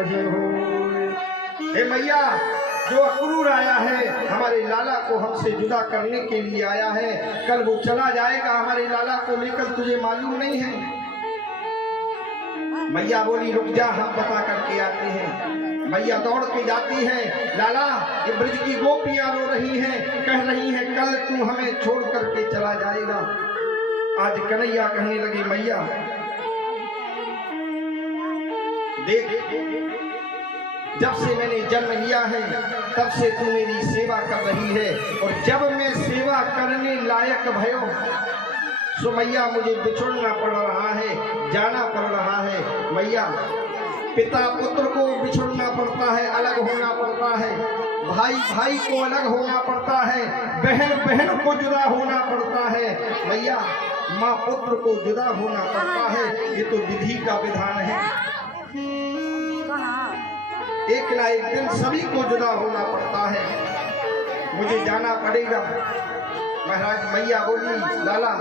रहे हो। हे मैया, जो अक्रूर आया है हमारे लाला को हमसे जुदा करने के लिए आया है, कल वो चला जाएगा हमारे लाला को लेकर, तुझे मालूम नहीं है? मैया बोली रुक जा, हम पता करके आते हैं। मैया दौड़ के जाती है, लाला ये ब्रज की गोपियां रो रही हैं, कह रही हैं कल तू हमें छोड़ करके चला जाएगा। आज कन्हैया कहने लगे मैया देख, जब से मैंने जन्म लिया है तब से तू मेरी सेवा कर रही है, और जब मैं सेवा करने लायक भयो सो मैया मुझे बिछुड़ना पड़ रहा है, जाना पड़ रहा है। मैया, पिता पुत्र को बिछुड़ना पड़ता है, अलग होना पड़ता है, भाई भाई को अलग होना पड़ता है, बहन बहन को जुदा होना पड़ता है। मैया, माँ पुत्र को जुदा होना पड़ता है, ये तो विधि का विधान है। एक ना एक दिन सभी को जुदा होना पड़ता है, मुझे जाना पड़ेगा। महाराज मैया बोली लाला,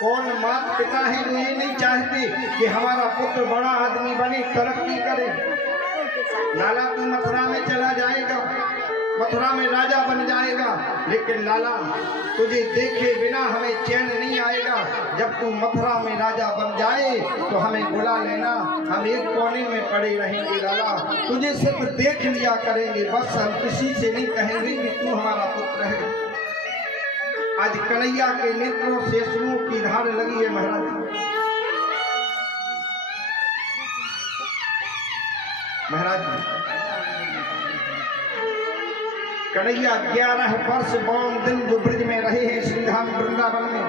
कौन माता पिता है जो ये नहीं चाहते कि हमारा पुत्र बड़ा आदमी बने, तरक्की करे। लाला तू मथुरा में चला जाएगा, मथुरा में राजा बन जाएगा, लेकिन लाला तुझे देखे बिना हमें चैन नहीं आएगा। जब तू मथुरा में राजा बन जाए तो हमें बुला लेना, हम एक कोने में पड़े रहेंगे। लाला तुझे सिर्फ देख लिया करेंगे, बस हम किसी से नहीं कहेंगे कि तू हमारा पुत्र है। आज कन्हैया के नेत्रों से अश्रुओं की धार लगी है। महाराज कन्हैया 11 वर्ष 52 दिन जो ब्रज में रहे हैं श्रीधाम वृंदावन में,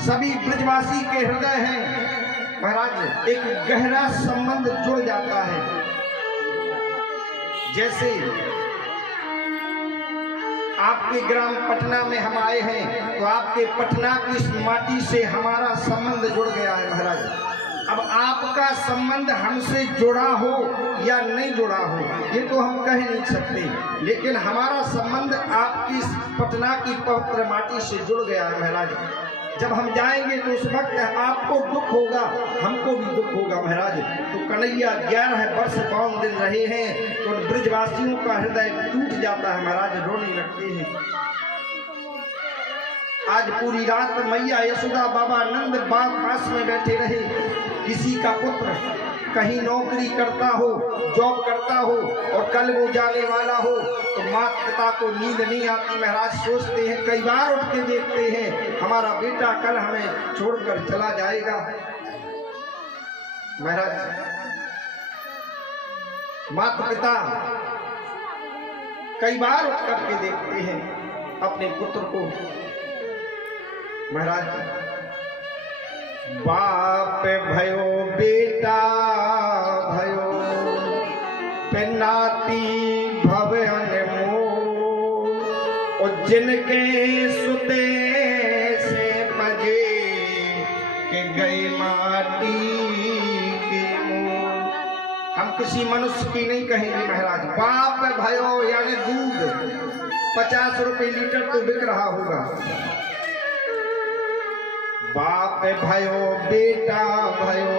सभी ब्रजवासी के हृदय हैं महाराज एक गहरा संबंध जुड़ जाता है। जैसे आपके ग्राम पटना में हम आए हैं तो आपके पटना की इस माटी से हमारा संबंध जुड़ गया है महाराज। अब आपका संबंध हमसे जुड़ा हो या नहीं जुड़ा हो ये तो हम कह नहीं सकते, लेकिन हमारा संबंध आपकी पटना की पवित्र माटी से जुड़ गया है महाराज। जब हम जाएंगे तो उस वक्त आपको दुख होगा, हमको भी दुख होगा महाराज। तो कन्हैया 11 वर्ष 52 दिन रहे हैं तो ब्रजवासियों का हृदय टूट जाता है महाराज, रोने लगते हैं। आज पूरी रात मैया यशोदा बाबा नंद बाग पास में बैठे रहे। किसी का पुत्र कहीं नौकरी करता हो, जॉब करता हो और कल वो जाने वाला हो तो माता पिता को नींद नहीं आती महाराज। सोचते हैं, कई बार उठ के देखते हैं हमारा बेटा कल हमें छोड़कर चला जाएगा महाराज। माता पिता कई बार उठ करके देखते हैं अपने पुत्र को महाराज। बाप भयो बेटा भयो पिनाती भव अनमोल, और जिनके सुते से पजे के गए माटी के मोल। हम किसी मनुष्य की नहीं कहेंगे महाराज। बाप भयो यानी दूध 50 रुपए लीटर तो बिक रहा होगा। बाप भयो बेटा भयो,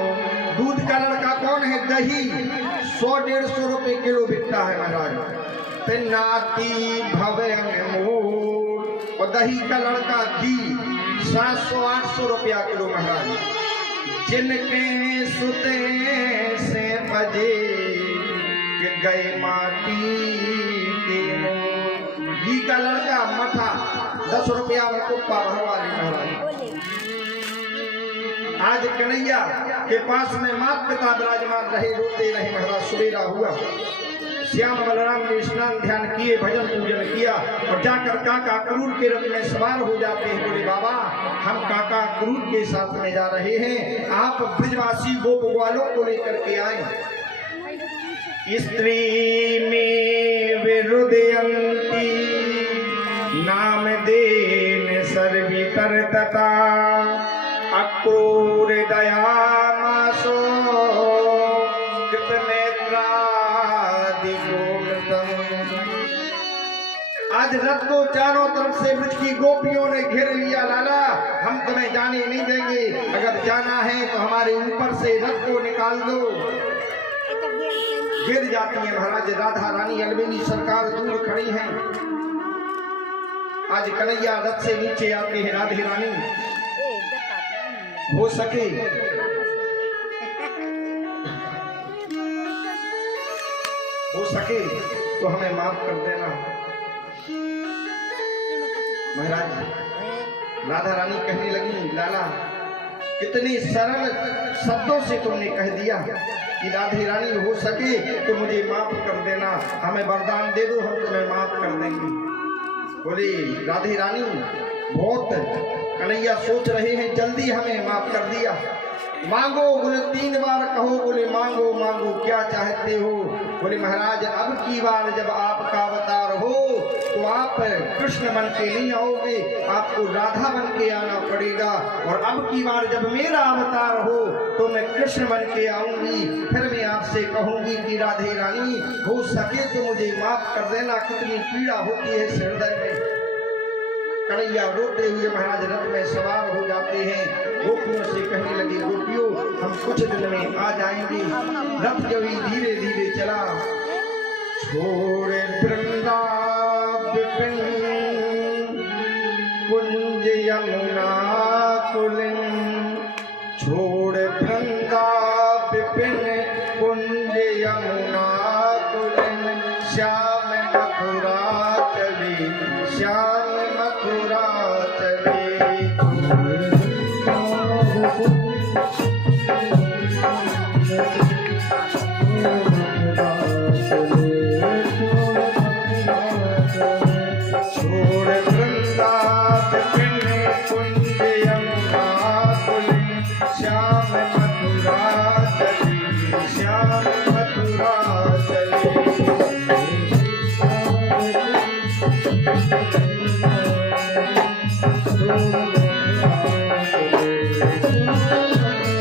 दूध का लड़का कौन है? दही 100-150 रुपए किलो बिकता है महाराज। पिनाती भवे अनमोल, और दही का लड़का घी 700-800 रुपया किलो महाराज। जिनके सुते से बजे गए माटी के मोल, घी का लड़का मठा 10 रुपया में कुप्पा भरवा ली महाराज। आज कन्हैया के पास में माता पिता विराजमान रहे, रोते रहे महाराज। सवेरा हुआ, श्याम बलराम ने स्नान ध्यान किए, भजन पूजन किया और जाकर काका क्रूर के रथ में सवार हो जाते हैं। बोले बाबा हम काका क्रूर के साथ में जा रहे हैं, आप ब्रजवासी गोप ग्वालों को लेकर के आए। स्त्री में विरुदयंती नाम देन सर्वितर तथा, अक्रूर दया मासो कृतनेत्रादि गोमतम। आज रथ को चारों तरफ से ब्रज की गोपियों ने घेर लिया। लाला हम तुम्हें जाने नहीं देंगे, अगर जाना है तो हमारे ऊपर से रथ को निकाल दो। गिर जाती है महाराज। राधा रानी अलबेली सरकार दूर खड़ी हैं। आज कन्हैया रथ से नीचे आते हैं। राधे रानी हो सके तो हमें माफ कर देना। महाराज राधा रानी कहने लगी, लाला कितने सरल शब्दों से तुमने कह दिया कि राधे रानी हो सके तो मुझे माफ कर देना, हमें वरदान दे दो, हम तुम्हें माफ कर देंगे। बोले राधे रानी बहुत कन्हैया सोच रहे हैं, जल्दी हमें माफ कर दिया। मांगो, बोले 3 बार कहो। बोले मांगो मांगो क्या चाहते हो? बोले महाराज अब की बार जब आपका अवतार हो तो आप कृष्ण बन के नहीं आओगे, आपको राधा बन के आना पड़ेगा। और अब की बार जब मेरा अवतार हो तो मैं कृष्ण बन के आऊंगी, फिर मैं आपसे कहूंगी कि राधे रानी हो सके तो मुझे माफ कर देना। कितनी पीड़ा होती है हृदय में। कन्हैया रोते हुए महाराज रथ में सवार हो जाते हैं। गोपियों से कहने लगे, गोपियों हम कुछ दिन में आ जाएंगे। रथ जब ही धीरे धीरे चला, छोड़े वृंदा विपिन कुंज यमुना कुलिन, छोड़े वृंदा विपिन कुंज यमुना कुलिन, श्याम मथुरा चले, श्याम मथुरा चले। छोड़ वृंदा विपिन कुंज यमुना कुलिन, श्याम मथुरा चले, श्याम मथुरा चले।